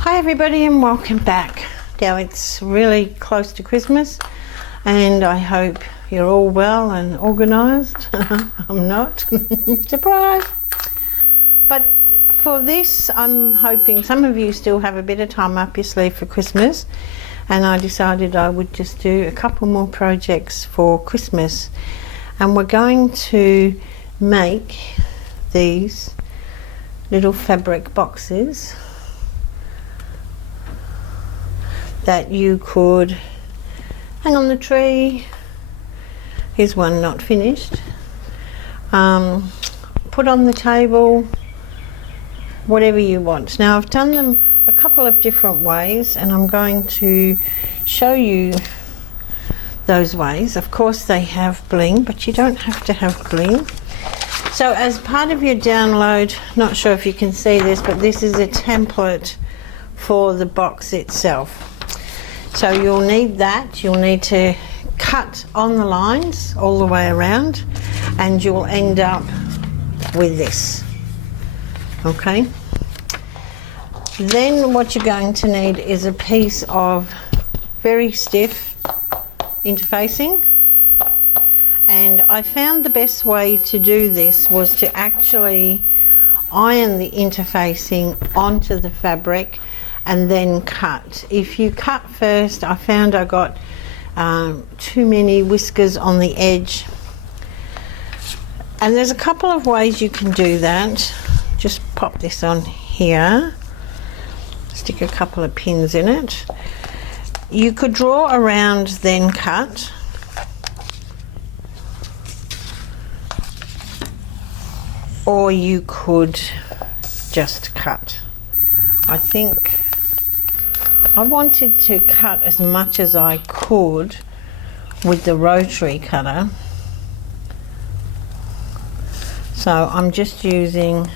Hi everybody and welcome back. Now it's really close to Christmas and I hope you're all well and organised. I'm not. Surprise! But for this I'm hoping some of you still have a bit of time up your sleeve for Christmas, and I decided I would just do a couple more projects for Christmas, and we're going to make these little fabric boxes that you could hang on the tree. Here's one not finished. Put on the table, whatever you want. Now I've done them a couple of different ways and I'm going to show you those ways. Of course they have bling, but you don't have to have bling. So as part of your download, not sure if you can see this, but this is a template for the box itself. So you'll need that. You'll need to cut on the lines all the way around and you'll end up with this. Okay. Then what you're going to need is a piece of very stiff interfacing. And I found the best way to do this was to actually iron the interfacing onto the fabric and then cut. If you cut first, I found I got too many whiskers on the edge. And there's a couple of ways you can do that. Just pop this on here, stick a couple of pins in it. You could draw around then cut. Or you could just cut. I think I wanted to cut as much as I could with the rotary cutter. So I'm just using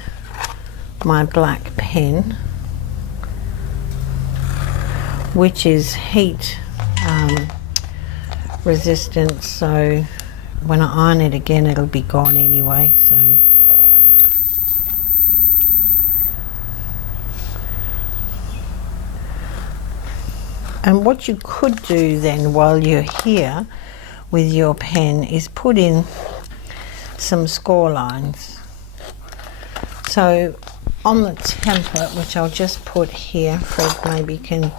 my black pen, which is heat resistant, so when I iron it again it'll be gone anyway. So and what you could do then while you're here with your pen is put in some score lines. So on the template, which I'll just put here, Fred maybe can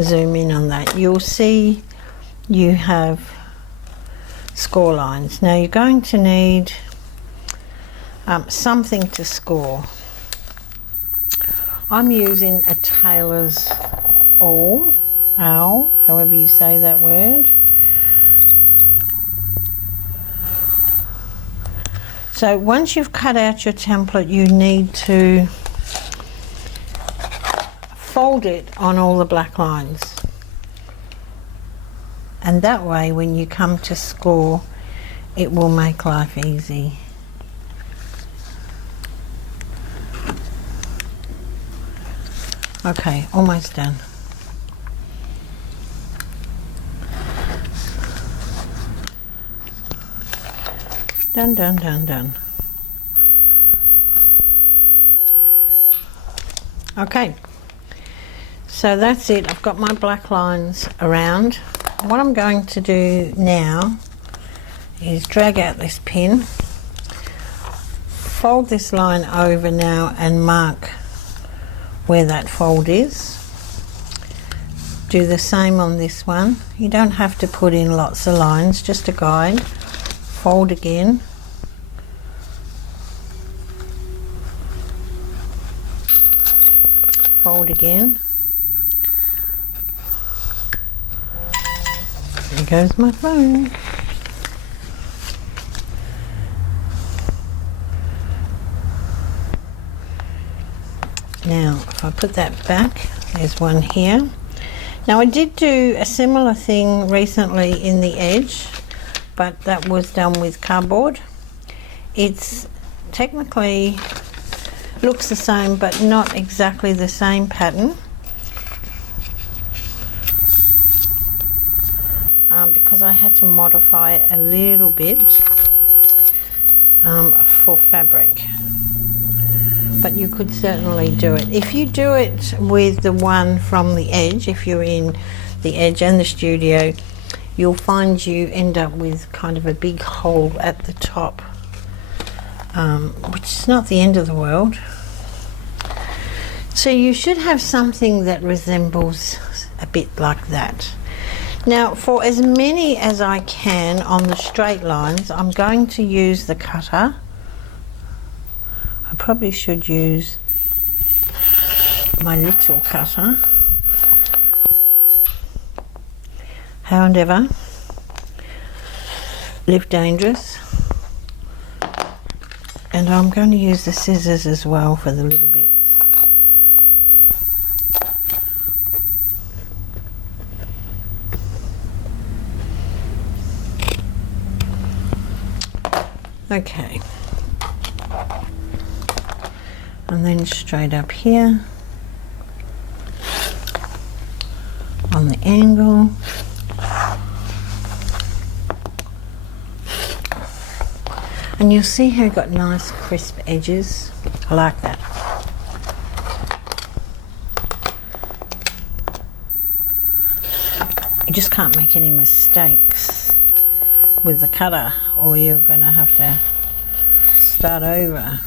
zoom in on that, you'll see you have score lines. Now you're going to need something to score. I'm using a tailor's awl, however you say that word. So once you've cut out your template, you need to fold it on all the black lines. And that way when you come to score, it will make life easy. Okay, almost done. Done, done, done, done. Okay, so that's it. I've got my black lines around. What I'm going to do now is drag out this pin, fold this line over now and mark where that fold is. Do the same on this one. You don't have to put in lots of lines, just a guide. Fold again, fold again. There goes my phone. Now if I put that back, there's one here. Now I did do a similar thing recently in the edge, but that was done with cardboard. It's technically looks the same but not exactly the same pattern, because I had to modify it a little bit for fabric. but you could certainly do it. If you do it with the one from the edge, if you're in the edge and the studio, you'll find you end up with kind of a big hole at the top, which is not the end of the world. So you should have something that resembles a bit like that. Now, for as many as I can on the straight lines, I'm going to use the cutter. I probably should use my little cutter. However, live dangerous. And I'm going to use the scissors as well for the little bits. Okay, and then straight up here on the angle, and you'll see how you've got nice crisp edges. I like that. You just can't make any mistakes with the cutter, or you're going to have to start over.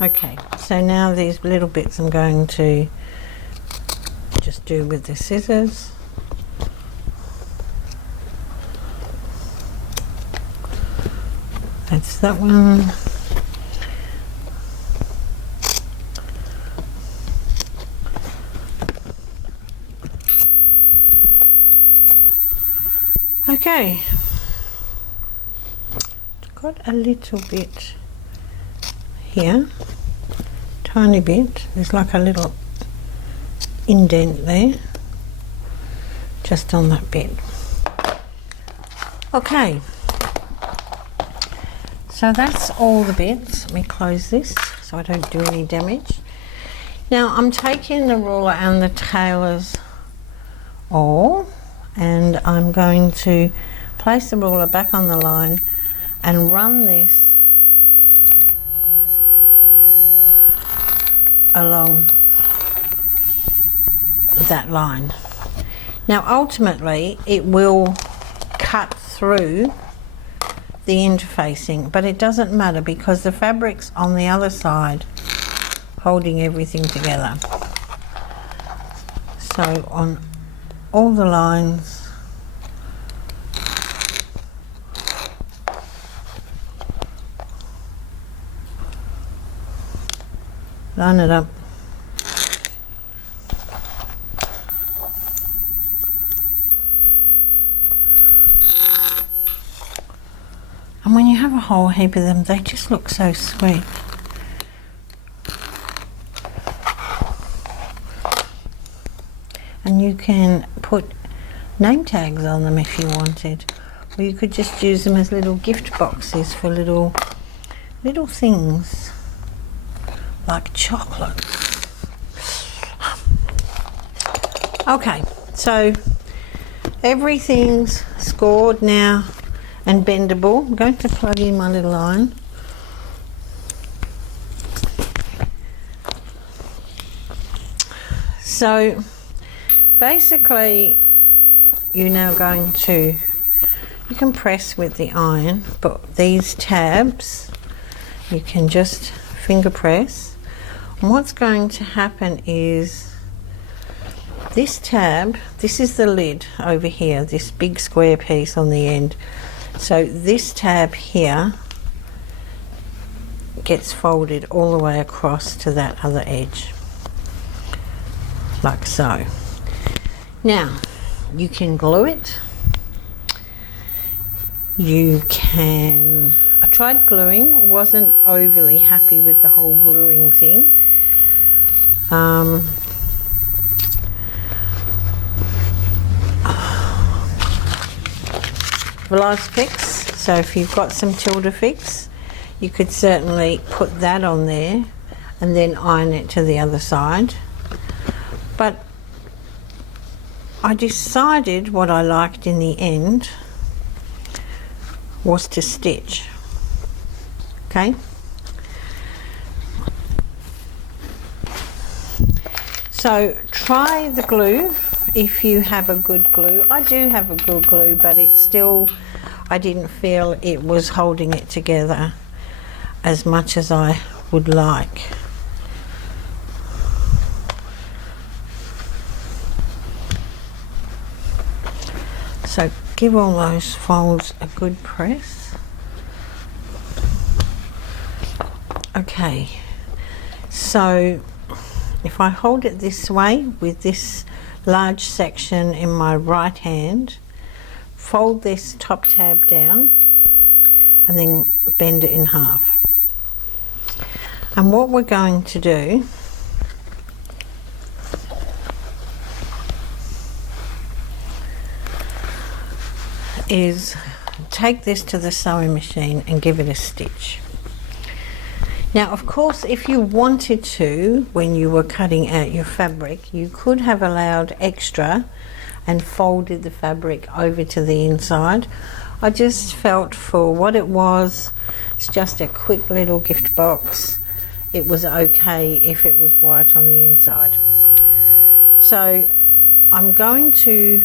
Okay, so now these little bits I'm going to just do with the scissors. That's that one. Okay, got a little bit here, tiny bit. There's like a little indent there, just on that bit. Okay, so that's all the bits. Let me close this so I don't do any damage. Now I'm taking the ruler and the tailor's awl, and I'm going to place the ruler back on the line and run this along that line. Now ultimately it will cut through the interfacing, but it doesn't matter because the fabric's on the other side holding everything together. So on all the lines, line it up. And when you have a whole heap of them, they just look so sweet. And you can put name tags on them if you wanted, or you could just use them as little gift boxes for little things like chocolate. Okay, so everything's scored now and bendable. I'm going to plug in my little iron. So basically you're now going to, you can press with the iron, but these tabs you can just finger press. And what's going to happen is this tab, this is the lid over here, this big square piece on the end. So this tab here gets folded all the way across to that other edge, like so. Now you can glue it. you can, I tried gluing, wasn't overly happy with the whole gluing thing. Velocifix, so if you've got some Tilda-Fix, you could certainly put that on there and then iron it to the other side. But I decided what I liked in the end was to stitch. Okay, so try the glue if you have a good glue. I do have a good glue, but it's still, I didn't feel it was holding it together as much as I would like. So give all those folds a good press. Okay, so if I hold it this way with this large section in my right hand, fold this top tab down and then bend it in half. And what we're going to do is take this to the sewing machine and give it a stitch. Now, of course, if you wanted to, when you were cutting out your fabric, you could have allowed extra and folded the fabric over to the inside. I just felt for what it was, it's just a quick little gift box. It was okay if it was white on the inside. So I'm going to,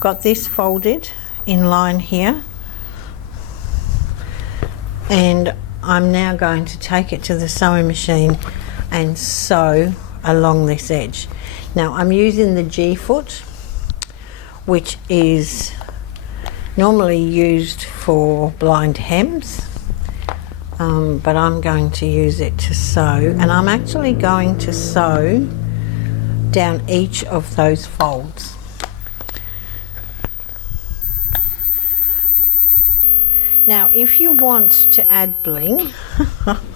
got this folded in line here, and I'm now going to take it to the sewing machine and sew along this edge. Now I'm using the G-foot, which is normally used for blind hems, but I'm going to use it to sew, and I'm actually going to sew down each of those folds. Now, if you want to add bling,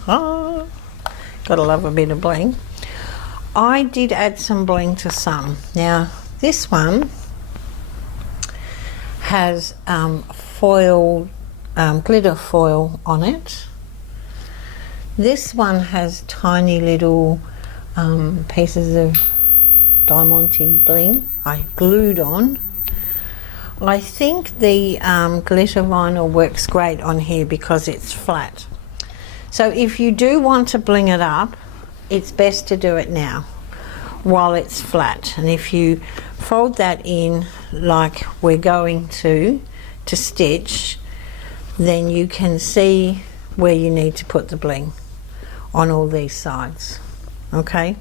gotta love a bit of bling. I did add some bling to some. Now, this one has foil, glitter foil on it. This one has tiny little pieces of diamante bling I glued on. I think the glitter vinyl works great on here because it's flat. So if you do want to bling it up, it's best to do it now while it's flat. And if you fold that in like we're going to stitch, then you can see where you need to put the bling on all these sides. Okay?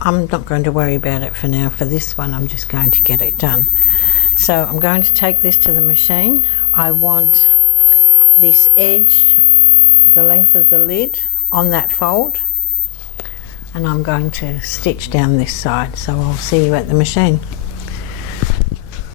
I'm not going to worry about it for now. For this one, I'm just going to get it done. So I'm going to take this to the machine. I want this edge, the length of the lid, on that fold, and I'm going to stitch down this side. So I'll see you at the machine.